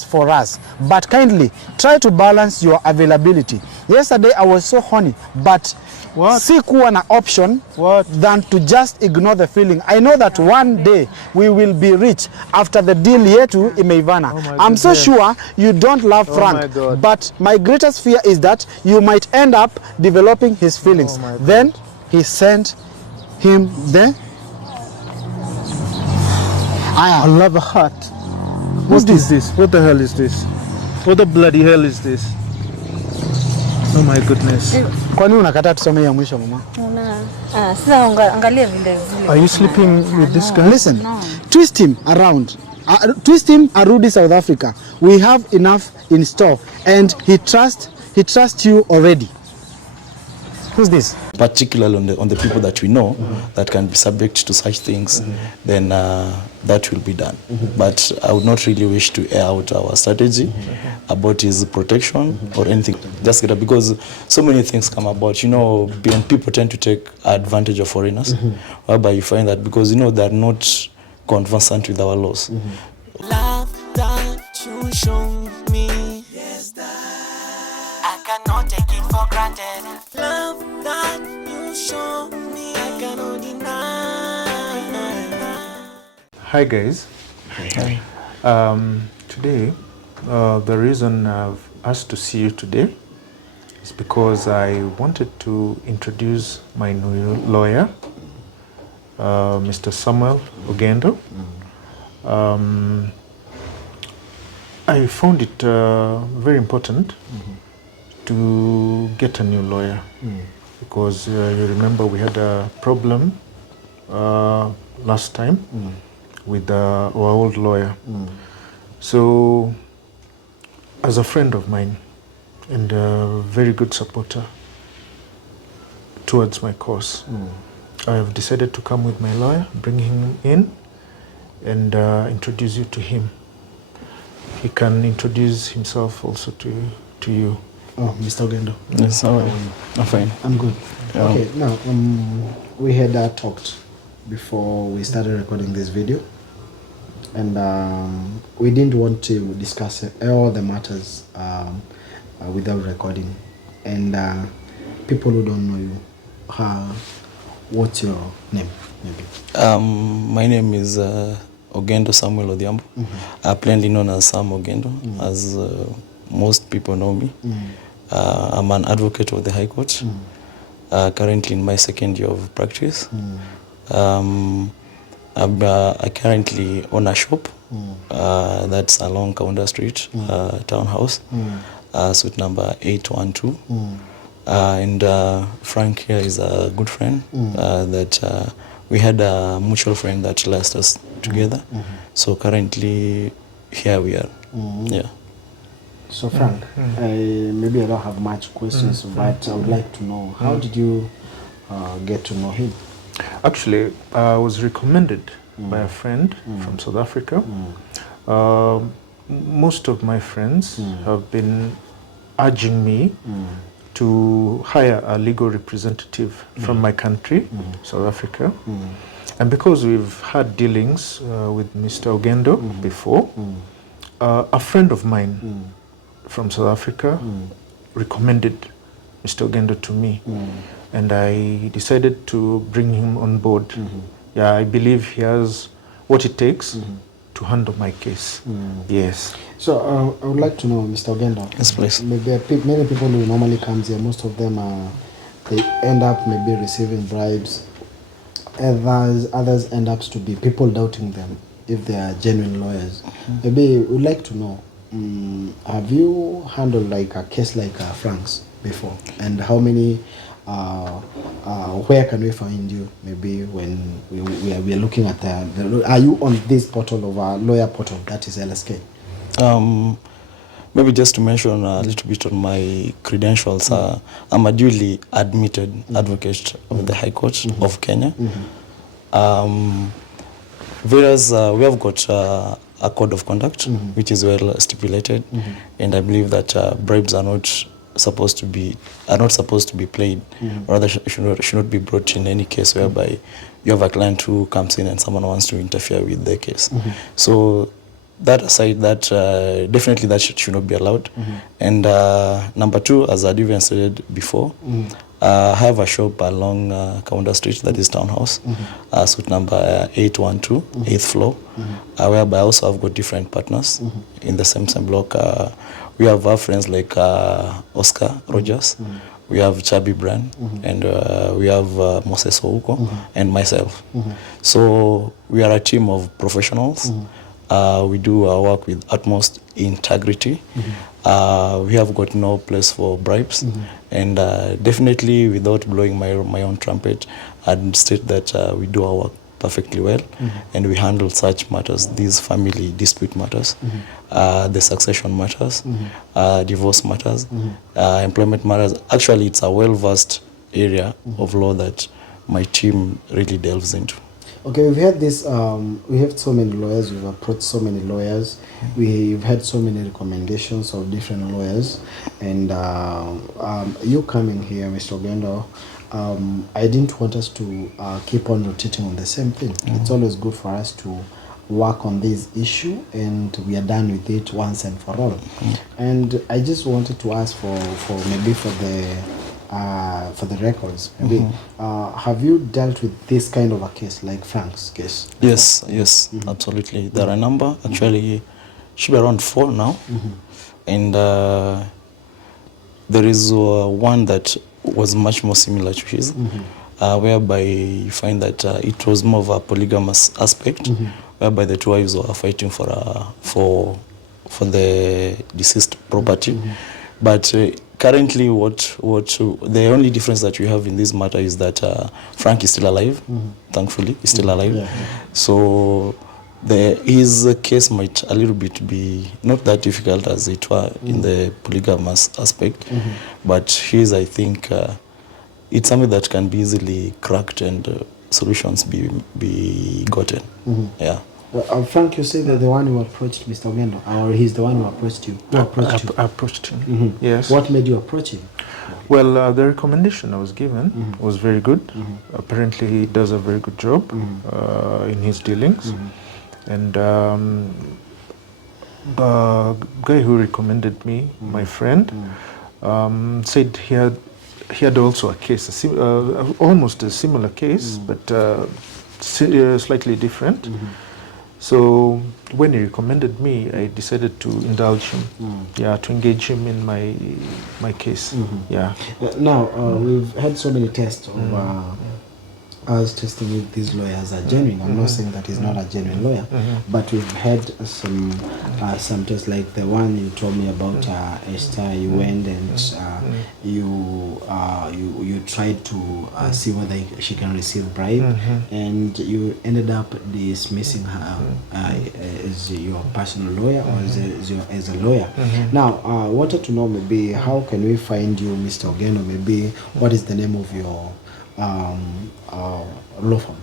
for us, but kindly try to balance your availability. Yesterday I was so horny, but sikuwa na option than to just ignore the feeling. I know that one day we will be rich after the deal yetu imeivana. I'm so sure you don't love Frank, but my greatest fear is that you might end up developing his feelings. Then he sent him there. I love a heart. What is this? What the hell is this? What the bloody hell is this? Oh my goodness. Kwani unakataa tusome ya mwisho mama? Sasa angalia vile. Are you sleeping with this guy? Listen, twist him around. Twist him arudi South Africa. We have enough in store and he trusts you already. Who's this? Particularly on the people that we know that can be subject to such things, then that will be done. But I would not really wish to air out our strategy about his protection or anything. Just because so many things come about, beyond people tend to take advantage of foreigners, whereby you find that because they're not conversant with our laws. Love that you show me, yes, that I cannot take it for granted. Love that you show me, I cannot deny. Hi guys. Hi. Today, the reason I've asked to see you today is because I wanted to introduce my new lawyer, Mr. Samuel Ogendo. I found it very important to get a new lawyer because you remember we had a problem last time with our old lawyer. So as a friend of mine and a very good supporter towards my cause, I have decided to come with my lawyer, bring him in and introduce you to him. He can introduce himself also to you. Oh, Mr. Ogendo. Yes, how are you? I'm fine. I'm good. Yeah. Okay, now we had talked before we started recording this video, and we didn't want to discuss all the matters without recording. And people who don't know you, what's your name, maybe? My name is Ogendo Samuel Odhiambo, plainly known as Sam Ogendo, as most people know me. I'm an advocate of the High Court, currently in my second year of practice. I currently own a shop that's along Kaunda Street, Townhouse, suite number 812. And Frank here is a good friend that we had a mutual friend that left us together. So currently here we are. Yeah. So Frank, maybe I don't have much questions, but I would like to know, how did you get to know him? Actually, I was recommended by a friend from South Africa. Most of my friends have been urging me to hire a legal representative from my country, South Africa. And because we've had dealings with Mr. Ogendo before, a friend of mine from South Africa recommended Mr. Ogendo to me. And I decided to bring him on board. Yeah, I believe he has what it takes to handle my case. Yes. So I would like to know, Mr. Ogendo. Yes, please. Maybe many people who normally come here, most of them they end up maybe receiving bribes. Others end up to be people doubting them if they are genuine lawyers. Maybe we'd like to know, have you handled like a case like Frank's before? And how many, where can we find you? Maybe when we are looking at are you on this portal of a lawyer portal that is LSK? Maybe just to mention a little bit on my credentials. I'm a duly admitted advocate of the High Court of Kenya. Whereas we have got a code of conduct which is well stipulated, and I believe that bribes are not supposed to be played, rather should not be brought in any case whereby you have a client who comes in and someone wants to interfere with their case. So that aside, that definitely that should not be allowed. And number two, as I'd even said before, I have a shop along Kaunda Street, that is Townhouse, suite number 812, 8th floor, whereby I also have got different partners in the same block. We have our friends like Oscar Rogers, we have Chubby Brand, and we have Moses Ouko, and myself. So we are a team of professionals. We do our work with utmost integrity. We have got no place for bribes, and definitely, without blowing my own trumpet, I'd state that we do our work perfectly well, and we handle such matters, these family dispute matters, the succession matters, divorce matters, employment matters. Actually, it's a well-versed area of law that my team really delves into. Okay, we've had this, we have so many lawyers, we've approached so many lawyers, we've had so many recommendations of different lawyers, and you coming here, Mr. Ogendo, I didn't want us to keep on rotating on the same thing. It's always good for us to work on this issue, and we are done with it once and for all. And I just wanted to ask for maybe for the records, maybe have you dealt with this kind of a case like Frank's case? Yes, absolutely. There are a number, actually should be around 4 now, and there is one that was much more similar to his, whereby you find that it was more of a polygamous aspect, whereby the two wives were fighting for the deceased property. But currently, what the only difference that we have in this matter is that Frank is still alive. Thankfully, he's still alive. So his case might a little bit be not that difficult as it were in the polygamous aspect, but his, I think, it's something that can be easily cracked and solutions be gotten. Yeah. Frank, you say that the one who approached Mr. Ogendo, or he's the one who approached you? Who approached you? I approached him. Yes. What made you approach him? Well, the recommendation I was given was very good. Apparently, he does a very good job in his dealings. And the guy who recommended me, my friend, said he had also a case, almost a similar case, but slightly different. So when he recommended me, I decided to indulge him, to engage him in my case. Now, we've had so many tests of us testing if these lawyers are genuine. I'm not saying that he's not a genuine lawyer, but we've had some tests like the one you told me about, Esther. You went and you tried to see whether she can receive bribe, and you ended up dismissing her as your personal lawyer or as a lawyer. Now, I wanted to know maybe how can we find you, Mr. Ogendo? Maybe what is the name of your law firm?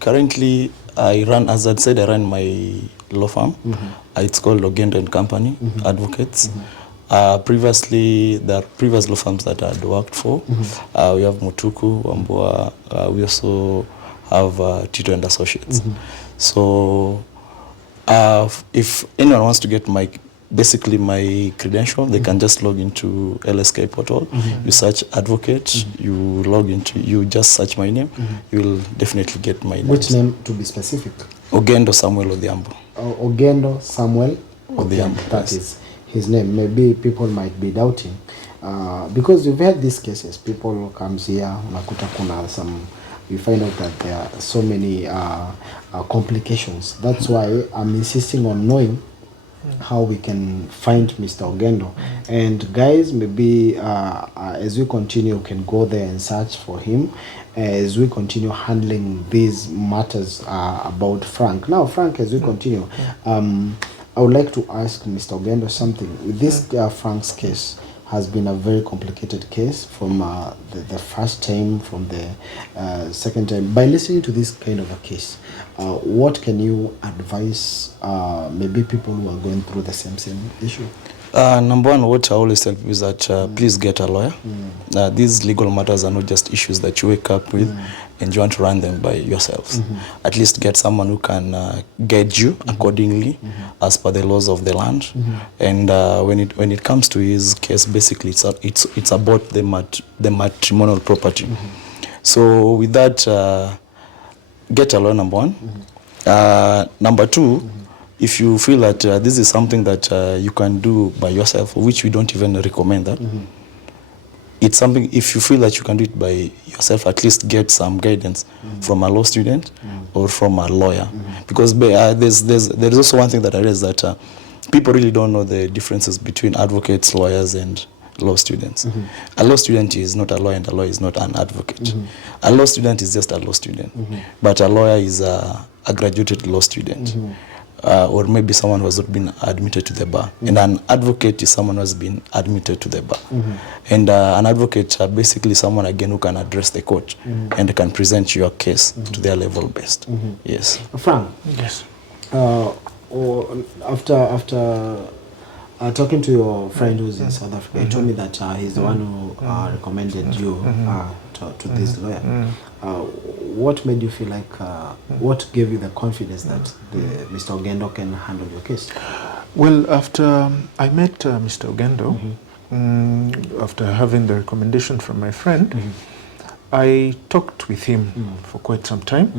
Currently, as I said, I run my law firm. It's called Ogendo and Company Advocates. Previously, there are previous law firms that I had worked for. We have Mutuku, Wambua. We also have Tito and Associates. So, if anyone wants to get my credential, they can just log into LSK portal. You search advocate, you just search my name, you will definitely get my name. Which name, to be specific? Ogendo Samuel Odhiambo. Ogendo Samuel Odhiambo. That is his name. Maybe people might be doubting because we've had these cases. People comes here, unakuta kuna we find out that there are so many complications. That's why I'm insisting on knowing how we can find Mr. Ogendo. And guys, maybe as we continue, we can go there and search for him as we continue handling these matters about Frank. Now, Frank, as we continue, I would like to ask Mr. Ogendo something. This Frank's case has been a very complicated case from the first time, from the second time. By listening to this kind of a case, what can you advise maybe people who are going through the same issue? Number one, what I always tell people is that please get a lawyer. These legal matters are not just issues that you wake up with and you want to run them by yourselves. At least get someone who can guide you accordingly as per the laws of the land. And when it comes to his case, basically it's about the matrimonial property. So with that, get a lawyer, number one. Number two, if you feel that this is something that you can do by yourself, which we don't even recommend that, it's something, if you feel that you can do it by yourself, at least get some guidance from a law student or from a lawyer. Because there's also one thing that I realized, that people really don't know the differences between advocates, lawyers, and law students. A law student is not a lawyer, and a lawyer is not an advocate. A law student is just a law student, but a lawyer is a graduated law student. Or maybe someone who has not been admitted to the bar. And an advocate is someone who has been admitted to the bar. And an advocate basically someone, again, who can address the court and can present your case to their level best. Yes. Frank? Yes. Or after talking to your friend who's in South Africa, he told me that he's the one who recommended you to this lawyer. What made you feel like, what gave you the confidence that Mr. Ogendo can handle your case? Well, after I met Mr. Ogendo, after having the recommendation from my friend, I talked with him for quite some time.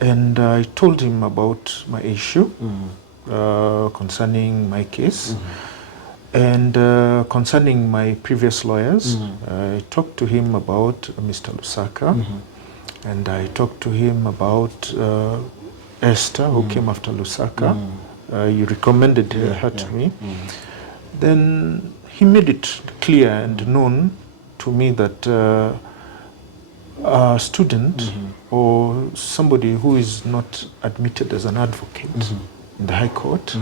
And I told him about my issue concerning my case. And concerning my previous lawyers, I talked to him about Mr. Lusaka, and I talked to him about Esther, who came after Lusaka. You recommended her to me. Then he made it clear and known to me that a student or somebody who is not admitted as an advocate in the High Court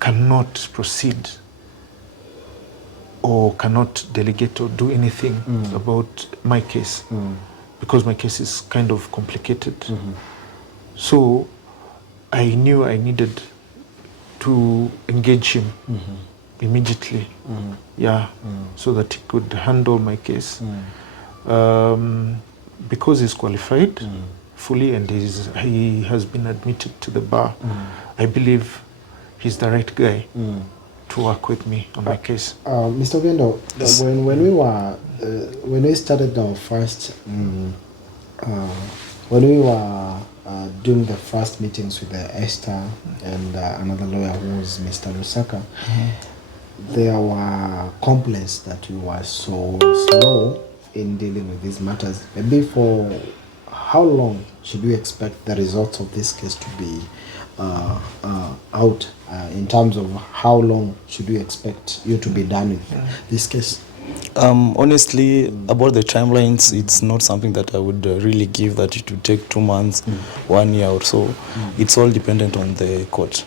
cannot proceed or cannot delegate or do anything about my case, because my case is kind of complicated. So I knew I needed to engage him immediately, so that he could handle my case. Because he's qualified fully and he has been admitted to the bar, I believe he's the right guy to work with me on my case. Mr. Ogendo, when we started our first, when we were doing the first meetings with Esther and another lawyer who was Mr. Lusaka, there were complaints that we were so slow in dealing with these matters. Maybe for how long should we expect the results of this case to be out? In terms of how long should we expect you to be done with this case? Honestly, about the timelines, it's not something that I would really give that it would take 2 months, 1 year or so. It's all dependent on the court.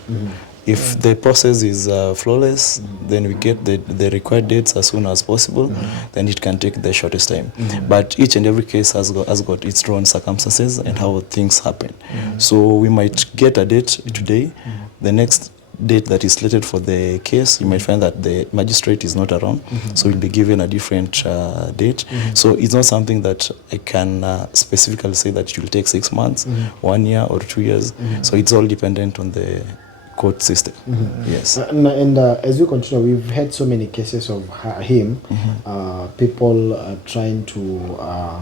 If the process is flawless, then we get the required dates as soon as possible, then it can take the shortest time. But each and every case has got its own circumstances and how things happen. So we might get a date today, the next date that is slated for the case, you might find that the magistrate is not around, so we'll be given a different date. So it's not something that I can specifically say that it will take 6 months, 1 year or 2 years. So it's all dependent on the court system. Yes. And as you continue, we've had so many cases of him, people trying to,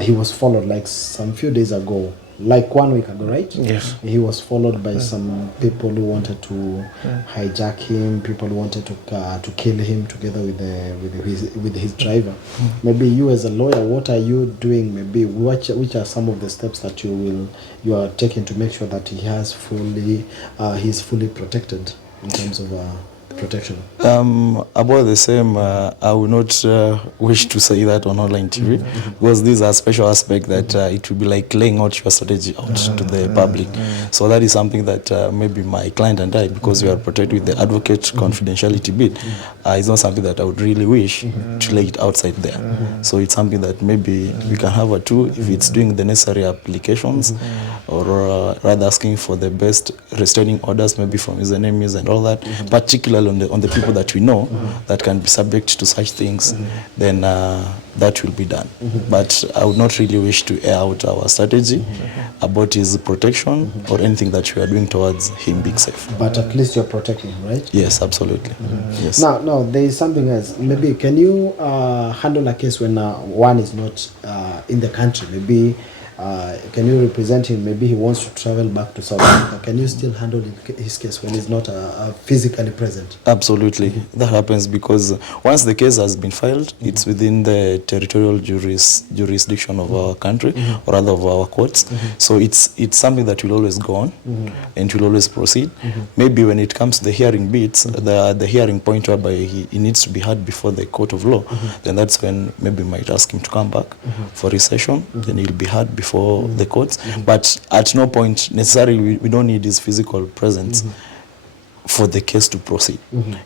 he was followed like some few days ago, like 1 week ago, right? Yes. He was followed by some people who wanted to hijack him, people who wanted to kill him together with his driver. Maybe you as a lawyer, what are you doing? Maybe which are some of the steps that you are taking to make sure that he's fully protected in terms of protection? About the same, I would not wish to say that on online TV, because these are special aspects that it will be like laying out your strategy out to the public. So that is something that maybe my client and I, because we are protected with the advocate confidentiality bit, it's not something that I would really wish to lay it outside there. So it's something that maybe we can have a tool if it's doing the necessary applications, or rather asking for the best restraining orders maybe from his enemies and all that, particularly dwell on the people that we know that can be subject to such things, then that will be done. But I would not really wish to air out our strategy about his protection or anything that we are doing towards him being safe. But at least you're protecting him, right? Yes, absolutely. Yes. Now, there is something else. Maybe can you handle a case when one is not in the country? Maybe can you represent him? Maybe he wants to travel back to South Africa. Can you still handle his case when he's not physically present? Absolutely. That happens because once the case has been filed, it's within the territorial jurisdiction of our country, or rather of our courts. So it's something that will always go on and will always proceed. Maybe when it comes to the hearing bits, the hearing point whereby he needs to be heard before the court of law, then that's when maybe we might ask him to come back for his session, then he'll be heard before the courts. But at no point necessarily we don't need his physical presence for the case to proceed.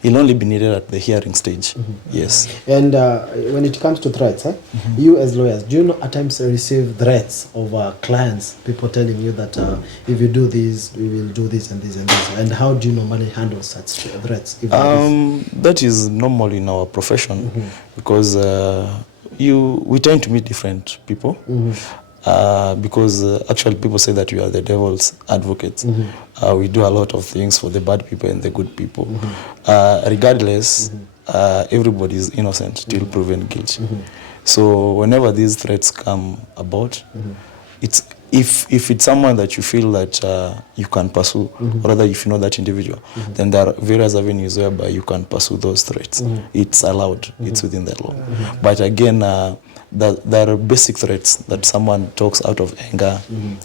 He'll only be needed at the hearing stage. Yes. And when it comes to threats, you as lawyers, do you at times receive threats of clients, people telling you that if you do this, we will do this and this and this? And how do you normally handle such threats? If that is normal in our profession because we tend to meet different people. Because actually people say that we are the devil's advocates. We do a lot of things for the bad people and the good people. Regardless, everybody is innocent till proven guilty. So whenever these threats come about, it's if it's someone that you feel that you can pursue, or rather if you know that individual, then there are various avenues whereby you can pursue those threats. It's allowed. It's within the law. But again, there are basic threats that someone talks out of anger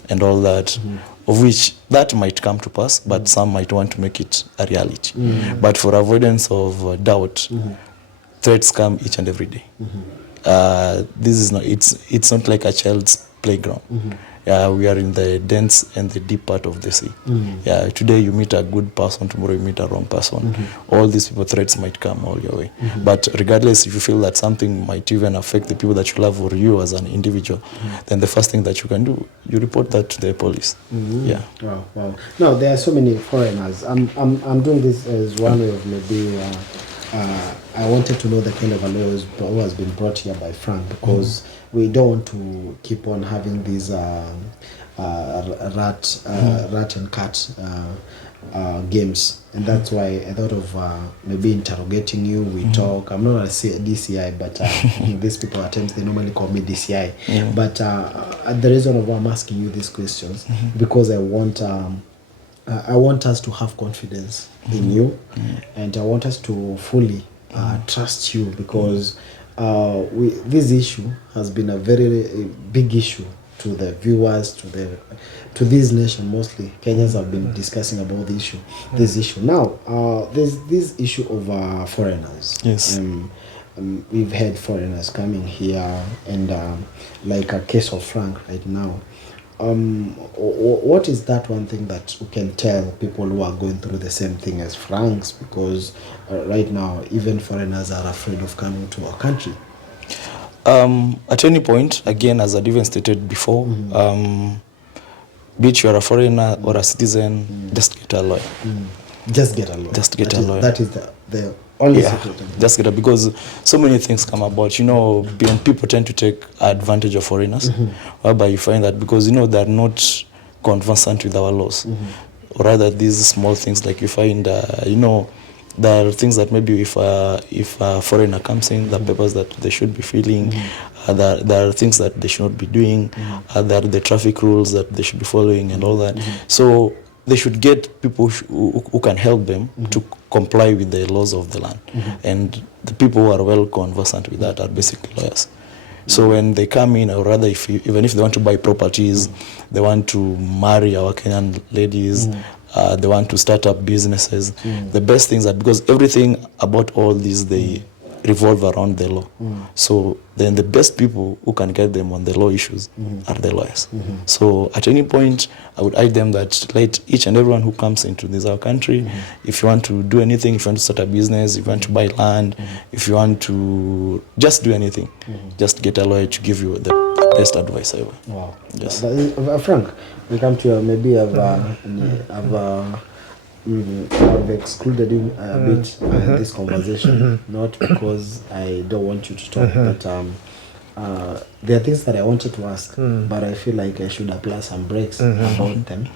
and all that, of which that might come to pass, but some might want to make it a reality. But for avoidance of doubt, threats come each and every day. This is not. It's not like a child's playground. We are in the dense and the deep part of the sea. Today you meet a good person, tomorrow you meet a wrong person. All these people, threats might come all your way. But regardless, if you feel that something might even affect the people that you love or you as an individual, then the first thing that you can do, you report that to the police. Wow. Now there are so many foreigners. I'm doing this as one way of maybe. I wanted to know the kind of a law who has been brought here by Frank, because we don't want to keep on having these rat and cat games, and that's why I thought of maybe interrogating you. We talk. I'm not a DCI, but these people at times they normally call me DCI. But the reason of why I'm asking you these questions because I want us to have confidence in you, and I want us to fully trust you, because this issue has been a very big issue to the viewers, to this nation mostly. Kenyans have been discussing about this issue. Now, there's this issue of foreigners. Yes. We've had foreigners coming here, and like a case of Frank right now. What is that one thing that you can tell people who are going through the same thing as Frank's? Because right now, even foreigners are afraid of coming to our country. At any point, again, as I've even stated before, be it you're a foreigner or a citizen, just get a lawyer. Just get a lawyer. Just get a lawyer. That is the only secret. Just get a, because so many things come about. People tend to take advantage of foreigners, whereby you find that because they're not conversant with our laws, or rather these small things, like you find there are things that maybe if a foreigner comes in, the papers that they should be filling, there are things that they should not be doing, there are the traffic rules that they should be following and all that. So they should get people who can help them to comply with the laws of the land. And the people who are well conversant with that are basically lawyers. So when they come in, or rather even if they want to buy properties, they want to marry our Kenyan ladies, they want to start up businesses, the best things are, because everything about all these, they revolve around the law. So then the best people who can get them on the law issues are the lawyers. So at any point, I would urge them that let each and everyone who comes into this our country, if you want to do anything, if you want to start a business, if you want to buy land, if you want to just do anything, just get a lawyer to give you the best advice ever. Wow. Yes. Frank, we come to maybe have I've excluded him a bit in this conversation, not because I don't want you to talk, but there are things that I wanted to ask, but I feel like I should apply some breaks about them.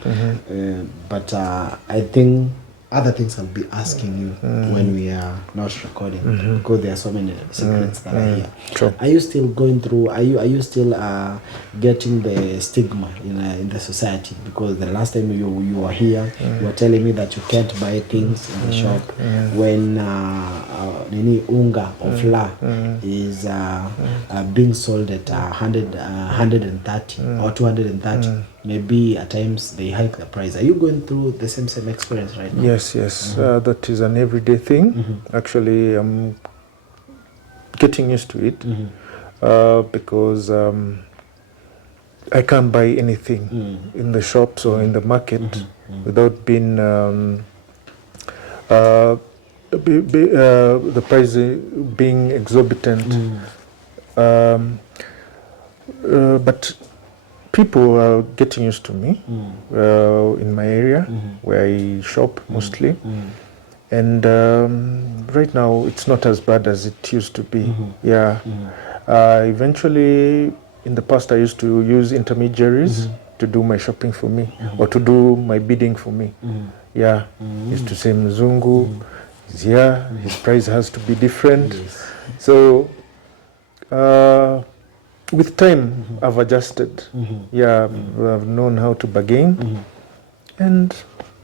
But I think other things I'll be asking you when we are not recording, because there are so many secrets that are here. Sure. Are you still going through? Are you still getting the stigma in the society? Because the last time you were here, you were telling me that you can't buy things in the shop when nini unga or flour is being sold at 130 or 230. Maybe at times they hike the price. Are you going through the same experience right now? Yes. That is an everyday thing. Actually, I'm getting used to it because I can't buy anything in the shops or in the market without being the price being exorbitant. But people are getting used to me in my area where I shop mostly. And right now it's not as bad as it used to be. Eventually, in the past, I used to use intermediaries to do my shopping for me or to do my bidding for me. Used to say Mzungu is here, his price has to be different. So with time, I've adjusted. I've known how to bargain, and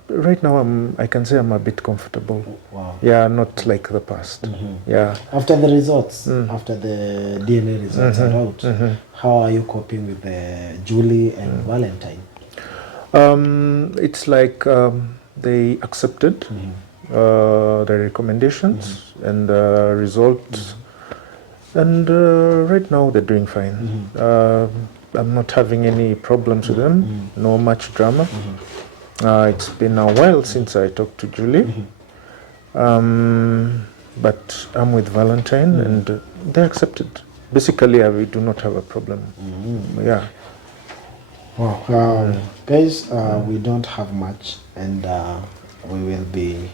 right now I can say I'm a bit comfortable. Wow. Not like the past. After the results, after the DNA results are out, how are you coping with Julie and Valentine? It's like they accepted the recommendations and the results. And right now they're doing fine. I'm not having any problems with them, no much drama. It's been a while since I talked to Julie, but I'm with Valentine and they accepted. Basically, we do not have a problem. Wow. Guys, we don't have much, and we will be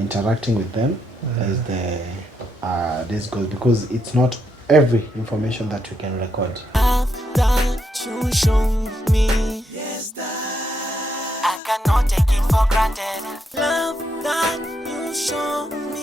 interacting with them as the this goes, because it's not every information that you can record. Love that you show me, I cannot take it for granted. Love that you show me.